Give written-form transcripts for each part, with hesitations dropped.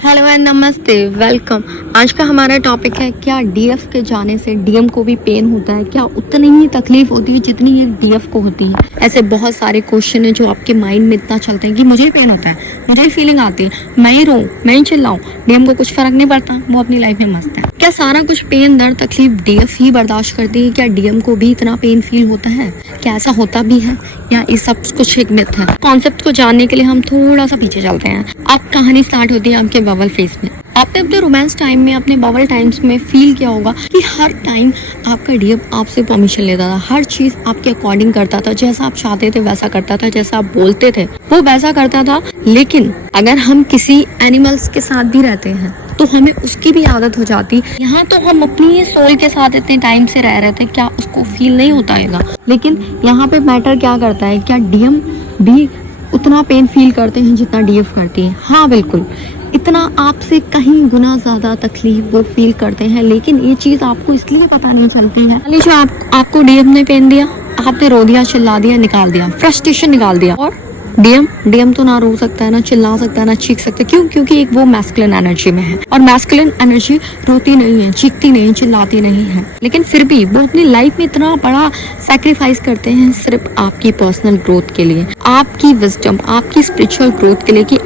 Hello and नमस्ते, welcome. आज का हमारा टॉपिक है क्या डीएफ के जाने से डीएम को भी पेन होता है, क्या उतनी ही तकलीफ होती है जितनी ये डीएफ को होती है। ऐसे बहुत सारे क्वेश्चन है जो आपके माइंड में इतना चलते हैं कि मुझे ही पेन होता है, मुझे ही फीलिंग आती है, मैं ही रोऊं, मैं ही चिल्लाऊं, डीएम को कुछ फर्क नहीं पड़ता, वो अपनी लाइफ में मस्त है। क्या सारा कुछ पेन दर्द तकलीफ डीएफ ही बर्दाश्त करती है? क्या डीएम को भी इतना पेन फील होता है? क्या ऐसा होता भी है या ये सब कुछ एक मिथ है? कॉन्सेप्ट को जानने के लिए हम थोड़ा सा पीछे चलते हैं। अब कहानी स्टार्ट होती है आपके बबल फेस में। आपने अपने रोमांस टाइम में, अपने बबल टाइम्स में फील किया होगा कि हर टाइम आपका डीएम आपसे परमिशन लेता था, हर चीज आपके अकॉर्डिंग करता था, जैसा आप चाहते थे वैसा करता था, जैसा आप बोलते थे वो वैसा करता था। लेकिन अगर हम किसी एनिमल्स के साथ भी रहते हैं तो हमें उसकी भी आदत हो जाती। यहाँ तो हम अपनी सोल के साथ इतने टाइम से रह रहे थे, क्या उसको फील नहीं होता है? लेकिन यहाँ पे मैटर क्या करता है, क्या डीएम भी उतना पेन फील करते हैं जितना डीएफ करती है? हाँ बिल्कुल, इतना आपसे कहीं गुना ज्यादा तकलीफ वो फील करते हैं। लेकिन ये चीज आपको इसलिए पता नहीं चलती है। जो आपको डीएम ने पेन दिया, आपने रो दिया, चिल्ला दिया, निकाल दिया, फ्रस्ट्रेशन निकाल दिया। और डीएम तो ना रो सकता है, ना चिल्ला सकता है, ना चीख सकता है। क्यों? क्योंकि एक वो मैस्कुलिन एनर्जी में है और मैस्कुलिन एनर्जी रोती नहीं है, चीखती नहीं, चिल्लाती नहीं है। लेकिन फिर भी वो अपनी लाइफ में इतना बड़ा सैक्रिफाइस करते हैं सिर्फ आपकी पर्सनल ग्रोथ के लिए, आपकी विजडम, आपकी स्पिरिचुअल ग्रोथ के लिए, कि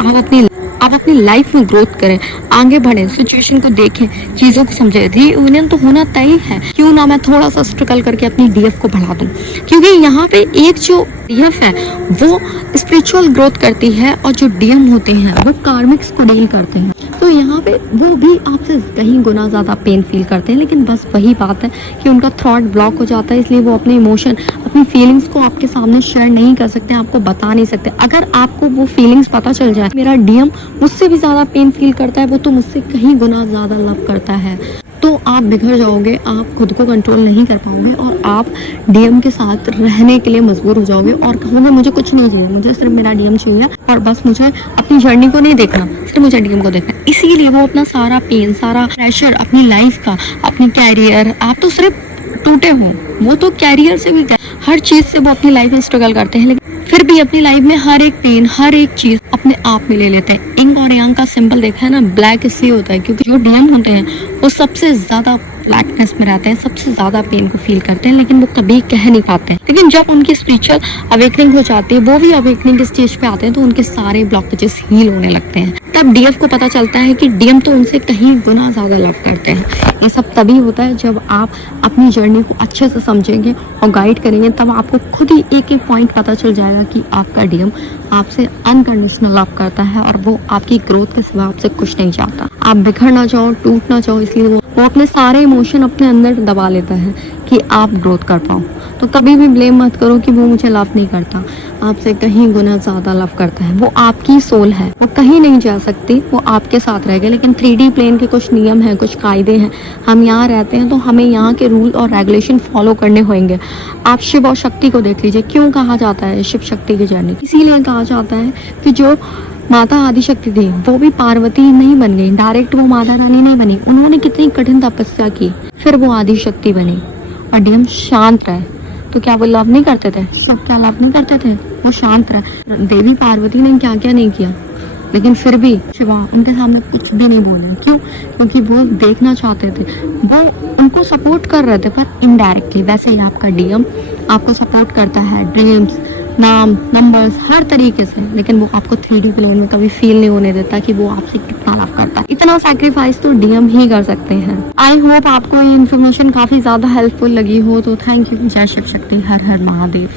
आप अपनी लाइफ में ग्रोथ करें, आगे बढ़ें, सिचुएशन को देखें, चीजों को समझें। रीयूनियन तो होना तय है, क्यों ना मैं थोड़ा सा स्ट्रगल करके अपनी डीएफ को बढ़ा दूं। क्योंकि यहाँ पे एक जो डीएफ है वो स्पिरिचुअल ग्रोथ करती है और जो डीएम होते हैं वो कार्मिक्स को डील करते हैं। तो यहाँ पे वो भी आपसे कहीं गुना ज्यादा पेन फील करते हैं। लेकिन बस वही बात है कि उनका थॉट ब्लॉक हो जाता है, इसलिए वो अपने इमोशन, अपनी फीलिंग्स को आपके सामने शेयर नहीं कर सकते, आपको बता नहीं सकते। अगर आपको वो फीलिंग्स पता चल जाए, मेरा डीएम मुझसे भी ज्यादा पेन फील करता है, वो तो मुझसे कहीं गुना ज्यादा लव करता है, तो आप बिखर जाओगे, आप खुद को कंट्रोल नहीं कर पाओगे और आप डीएम के साथ रहने के लिए मजबूर हो जाओगे और कहोगे मुझे कुछ नहीं चाहिए, मुझे सिर्फ मेरा डीएम चाहिए और बस मुझे अपनी जर्नी को नहीं देखना, सिर्फ मुझे डीएम को देखना। इसीलिए वो अपना सारा पेन, सारा प्रेशर अपनी लाइफ का, अपनी कैरियर, आप तो सिर्फ टूटे हो, वो तो कैरियर से भी, हर चीज से वो अपनी लाइफ में स्ट्रगल करते हैं। लेकिन फिर भी अपनी लाइफ में हर एक पेन, हर एक चीज अपने आप में ले लेते हैं। इंग और यांग का सिंबल देखा है ना, ब्लैक इसलिए होता है क्योंकि जो डीएम होते हैं वो सबसे ज्यादा ब्लैकनेस में रहते हैं, सबसे ज्यादा पेन को फील करते हैं, लेकिन वो कभी कह नहीं पाते हैं। लेकिन जब उनकी स्पिरिचुअल अवेकनिंग हो जाती है, वो भी अवेकनिंग के स्टेज पे आते हैं, तो उनके सारे ब्लॉकेजेस हील होने लगते हैं। तब डीएफ को पता चलता है कि डीएम तो उनसे कहीं गुना ज्यादा लव करते हैं। ये सब तभी होता है जब आप अपनी जर्नी को अच्छे से समझेंगे और गाइड करेंगे, तब आपको खुद ही एक एक पॉइंट पता चल जाएगा कि आपका डीएम आपसे अनकंडीशनल लव करता है और वो आपकी ग्रोथ के सिवा आपसे कुछ नहीं चाहता। आप बिखर ना जाओ, टूट ना जाओ, इसलिए वो अपने सारे इमोशन अपने अंदर दबा लेता है कि आप ग्रोथ कर पाओ। तो कभी भी ब्लेम मत करो कि वो मुझे लव नहीं करता, आपसे कहीं गुना ज्यादा लव करता है। वो आपकी सोल है, वो कहीं नहीं जा सकती, वो आपके साथ रहेगा। लेकिन 3D प्लेन के कुछ नियम हैं, कुछ कायदे हैं, हम यहाँ रहते हैं तो हमें यहाँ के रूल और रेगुलेशन फॉलो करने होंगे। आप शिव और शक्ति को देख लीजिए, क्यों कहा जाता है शिव शक्ति की जर्नी? इसीलिए कहा जाता है कि जो माता आदिशक्ति थी वो भी पार्वती नहीं बन गई, डायरेक्ट वो माता रानी नहीं बनी, उन्होंने कितनी कठिन तपस्या की, फिर वो आदिशक्ति बनी। और डीएम शांत रहे, तो क्या वो लव नहीं करते थे? सब क्या लव नहीं करते थे? वो शांत रहे। देवी पार्वती ने क्या क्या नहीं किया, लेकिन फिर भी शिवा उनके सामने कुछ भी नहीं बोले। क्यों? क्योंकि वो देखना चाहते थे, वो उनको सपोर्ट कर रहे थे, पर इनडायरेक्टली। वैसे ही आपका डीएम आपको सपोर्ट करता है, ड्रीम्स, नाम, नंबर्स, हर तरीके से, लेकिन वो आपको 3D प्लेन में कभी फील नहीं होने देता कि वो आपसे कितना लव करता है। इतना सैक्रिफाइस तो डीएम ही कर सकते हैं। आई होप आपको ये इन्फॉर्मेशन काफी ज्यादा हेल्पफुल लगी हो, तो थैंक यू। जय शिव शक्ति, हर हर महादेव।